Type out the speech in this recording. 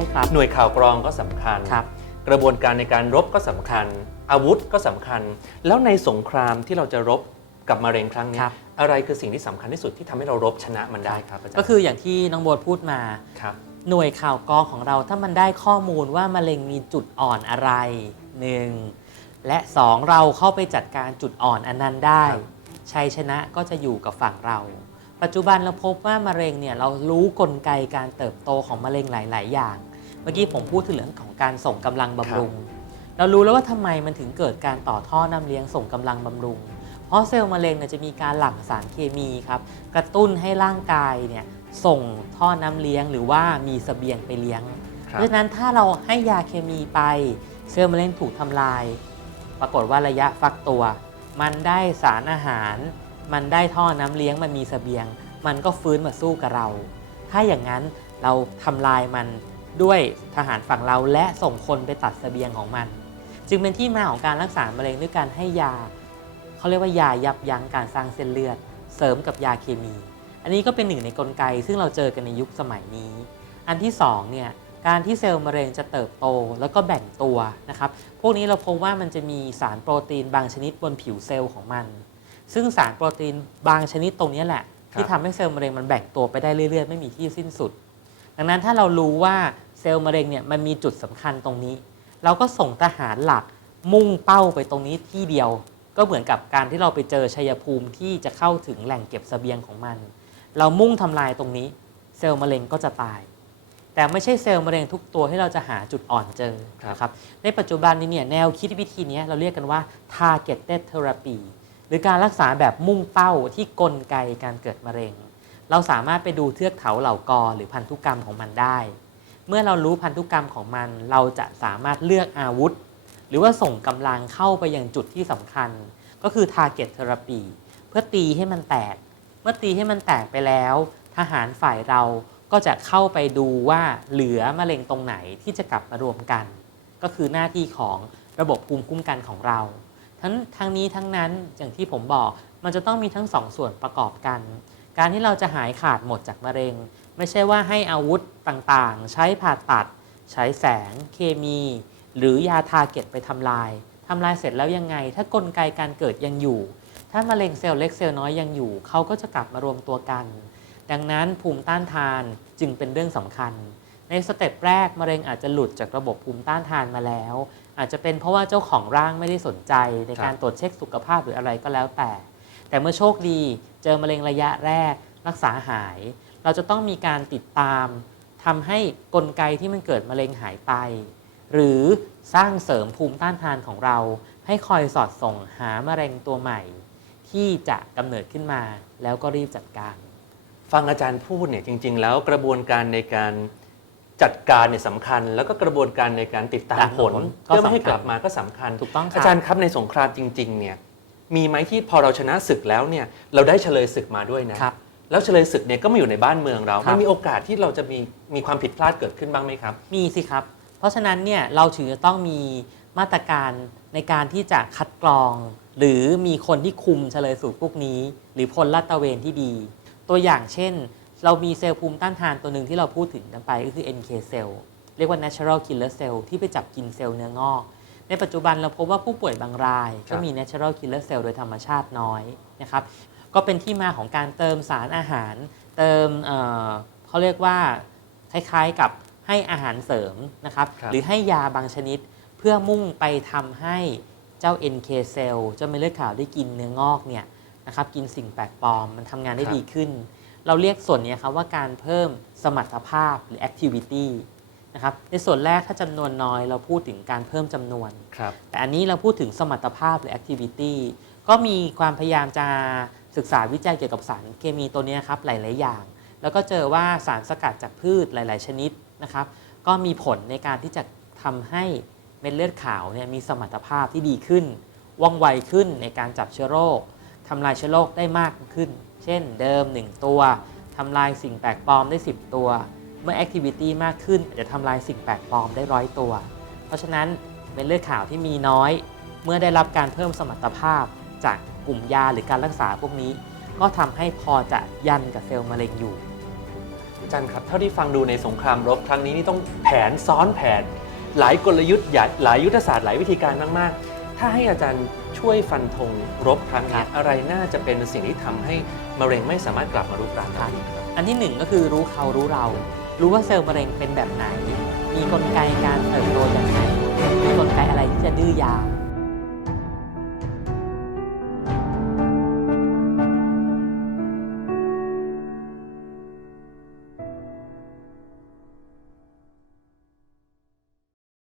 ช่ครับ หน่วยข่าวกรองก็สำคัญครับกระบวนการในการรบก็สำคัญ อาวุธก็สำคัญ แล้วในสงครามที่เราจะรบกับมะเร็งครั้งนี้ครับอะไรคือสิ่งที่สำคัญที่สุดที่ทำให้เรารบชนะมันได้ครับอาจารย์ก็คืออย่างที่น้องโบทพูดมาครับหน่วยข่าวกรองของเราถ้ามันได้ข้อมูลว่ามะเร็งมีจุดอ่อนอะไรหนึ่งและสองเราเข้าไปจัดการจุดอ่อนอันนั้นได้ครับชัยชนะก็จะอยู่กับฝั่งเรา ปัจจุบันเราพบว่ามะเร็งเนี่ยเรารู้กลไกการเติบโตของมะเร็งหลาย ๆ อย่าง เมื่อกี้ผมพูดถึงเรื่องของการส่งกำลังบำรุง เรารู้แล้วว่าทำไมมันถึงเกิดการต่อท่อน้ำเลี้ยงส่งกำลังบำรุง เพราะเซลล์มะเร็งเนี่ยจะมีการหลั่งสารเคมีครับกระตุ้นให้ร่างกายเนี่ยส่งท่อน้ำเลี้ยงหรือว่ามีเสบียงไปเลี้ยงครัเพบราะฉะนั้นถ้าเราให้ยาเคมีไปเซลล์มะเร็งถูกทำลาย ปรากฏว่าระยะฟักตัว มันได้สารอาหาร มันได้ท่อน้ำเลี้ยงมันมีเสบียง มันก็ฟื้นมาสู้กับเรา ถ้าอย่างนั้นเราทำลายมัน ด้วยทหารฝั่งเราและส่งคนไปตัดเสบียงของมัน จึงเป็นที่มาของการรักษามะเร็งด้วยการให้ยาเขาเรียกว่ายายับยั้งการสร้างเส้นเลือด เสริมกับยาเคมี อันนี้ก็เป็นหนึ่งในกลไก ซึ่งเราเจอกันในยุคสมัยนี้ อันที่สองเนี่ยการที่เซลล์มะเร็งจะเติบโตแล้วก็แบ่งตัวนะครับ พวกนี้เราพบว่ามันจะมีสารโปรตีนบางชนิดบนผิวเซลล์ของมัน ซึ่งสารโปรตีนบางชนิดตรงนี้แหละ ที่ทำให้เซลล์มะเร็งมันแบ่งตัวไปได้เรื่อยๆ ไม่มีที่สิ้นสุด ดังนั้นถ้าเรารู้ว่าเซลล์มะเร็งเนี่ยมันมีจุดสำคัญตรงนี้ เราก็ส่งทหารหลักมุ่งเป้าไปตรงนี้ที่เดียว ก็เหมือนกับการที่เราไปเจอชัยภูมิที่จะเข้าถึงแหล่งเก็บเสบียงของมัน เรามุ่งทำลายตรงนี้ เซลล์มะเร็งก็จะตาย แต่ไม่ใช่เซลล์มะเร็งทุกตัวที่เราจะหาจุดอ่อนเจอครับนะครับในปัจจุบันนี้เนี่ยแนวคิดวิธีนี้เราเรียกกันว่า targeted therapy หรือการรักษาแบบมุ่งเป้าที่กลไกการเกิดมะเร็ง เราสามารถไปดูเทือกเขาเหล่ากอหรือพันธุกรรมของมันได้ เมื่อเรารู้พันธุกรรมของมัน เราจะสามารถเลือกอาวุธ หรือว่าส่งกำลังเข้าไปยังจุดที่สำคัญ ก็คือ target therapy เพื่อตีให้มันแตก เมื่อตีให้มันแตกไปแล้ว ทหารฝ่ายเราก็จะเข้าไปดูว่าเหลือมะเร็งตรงไหนที่จะกลับมารวมกัน ก็คือหน้าที่ของระบบภูมิคุ้มกันของเรา ทั้งทั้งนี้ทั้งนั้นอย่างที่ผมบอกมันจะต้องมีทั้งสองส่วนประกอบกัน การที่เราจะหายขาดหมดจากมะเร็ง ไม่ใช่ว่าให้อาวุธต่างๆ ใช้ผ่าตัด ใช้แสง เคมี หรือยาทาเก็ตไปทำลายทำลายเสร็จแล้วยังไง ถ้ากลไกการเกิดยังอยู่ ถ้ามะเร็งเซลล์เล็กเซลล์น้อยยังอยู่ เขาก็จะกลับมารวมตัวกัน ดังนั้นภูมิต้านทานจึงเป็นเรื่องสำคัญ ในสเต็ปแรกมะเร็งอาจจะหลุดจากระบบภูมิต้านทานมาแล้ว อาจจะเป็นเพราะว่าเจ้าของร่างไม่ได้สนใจ ในการตรวจเช็คสุขภาพหรืออะไรก็แล้วแต่ แต่เมื่อโชคดี เจอมะเร็งระยะแรก รักษาหาย เราจะต้องมีการติดตามทำให้กลไกที่มันเกิดมะเร็งหายไป หรือสร้างเสริมภูมิต้านทานของเรา ให้คอยสอดส่องหามะเร็งตัวใหม่ ที่จะกำเนิดขึ้นมา แล้วก็รีบจัดการ ฟังอาจารย์พูดเนี่ยจริง ๆ แล้วกระบวนการในการจัดการเนี่ยสำคัญ แล้วก็กระบวนการในการติดตามตามผลผลก็เพื่อไม่ให้สำคัญกลับมาก็สำคัญถูกต้องคอารับจารย์ครับในสงครามจริง ๆ เนี่ย มีไหมที่พอเราชนะศึกแล้วเนี่ยเราได้เฉลยศึกมาด้วยนะครับ แล้วเฉลยศึกเนี่ยก็มาอยู่ในบ้านเมืองเราครับ มันมีโอกาสที่เราจะมีมีความผิดพลาดเกิดขึ้นบ้างไหมครับ มีสิครับ เพราะฉะนั้นเนี่ยเราถึงจะต้องมีมาตรการในการที่จะคัดกรอง หรือมีคนที่คุมเฉลยสูตรพวกนี้ หรือพลลาดตระเวนที่ดี ตัวอย่างเช่น เรามีเซลล์ภูมิต้านทานตัวหนึ่งที่เราพูดถึงกันไปก็คือ NK cell เรียกว่า natural killer cell ที่ไปจับกินเซลล์เนื้องอก ในปัจจุบันเราพบว่าผู้ป่วยบางรายครัก็บมี natural killer cell โดยธรรมชาติน้อยนะครับ ก็เป็นที่มาของการเติมสารอาหาร เติมเอ่อเขาเรียกว่าคล้ายๆกับให้อาหารเสริมนะครับครับหรือให้ยาบางชนิดเพื่อมุ่งไปทำให้เจ้า NK cell เจ้าเม็ดเลือดขาวได้กินเนื้องอกเนี่ยนะครับกินสิ่งแปลกปลอมมันทำงานได้ดีขึ้น เราเรียกส่วนนี้ครับว่าการเพิ่มสมรรถภาพหรือ activity นะครับในส่วนแรกถ้าจำนวนน้อยเราพูดถึงการเพิ่มจำนวนครับแต่อันนี้เราพูดถึงสมรรถภาพหรือ activity ก็มีความพยายามจะศึกษาวิจัยเกี่ยวกับสารเคมีตัวนี้ครับหลาย ๆ อย่าง แล้วก็เจอว่าสารสกัดจากพืชหลาย ๆ ชนิดนะครับ ก็มีผลในการที่จะทำให้เม็ดเลือดขาวเนี่ยมีสมรรถภาพที่ดีขึ้น ว่องไวขึ้นในการจับเชื้อโรคทำลายเชื้อโรคได้มากขึ้น เช่นเดิม 1 ตัวทำลายสิ่งแปลกปลอมได้ 10 ตัว เมื่อ activity มากขึ้นอาจจะทำลายสิ่งแปลกปลอมได้ร้อยตัว เพราะฉะนั้นเม็ดเลือดขาวที่มีน้อย เมื่อได้รับการเพิ่มสมรรถภาพจากกลุ่มยาหรือการรักษาพวกนี้ ก็ทำให้พอจะยันกับเซลล์มะเร็งอยู่อาจารย์ครับเท่าที่ฟังดูในสงครามรบครั้งนี้นี่ต้องแผนซ้อนแผน หลายกลยุทธ์หลายหลายยุทธศาสตร์หลายวิธีการมากๆ ถ้าให้อาจารย์ช่วยฟันธงรบครั้งนี้อะไรน่าจะเป็นสิ่งที่ทำให้มะเร็งไม่สามารถกลับมารุกรานได้อีกครับอันที่หนึ่งก็คือรู้เขารู้เรา รู้ว่าเซลล์มะเร็งเป็นแบบไหน มีกลไกการเติบโตอย่างไรมีกลไกอะไรที่จะดื้อยา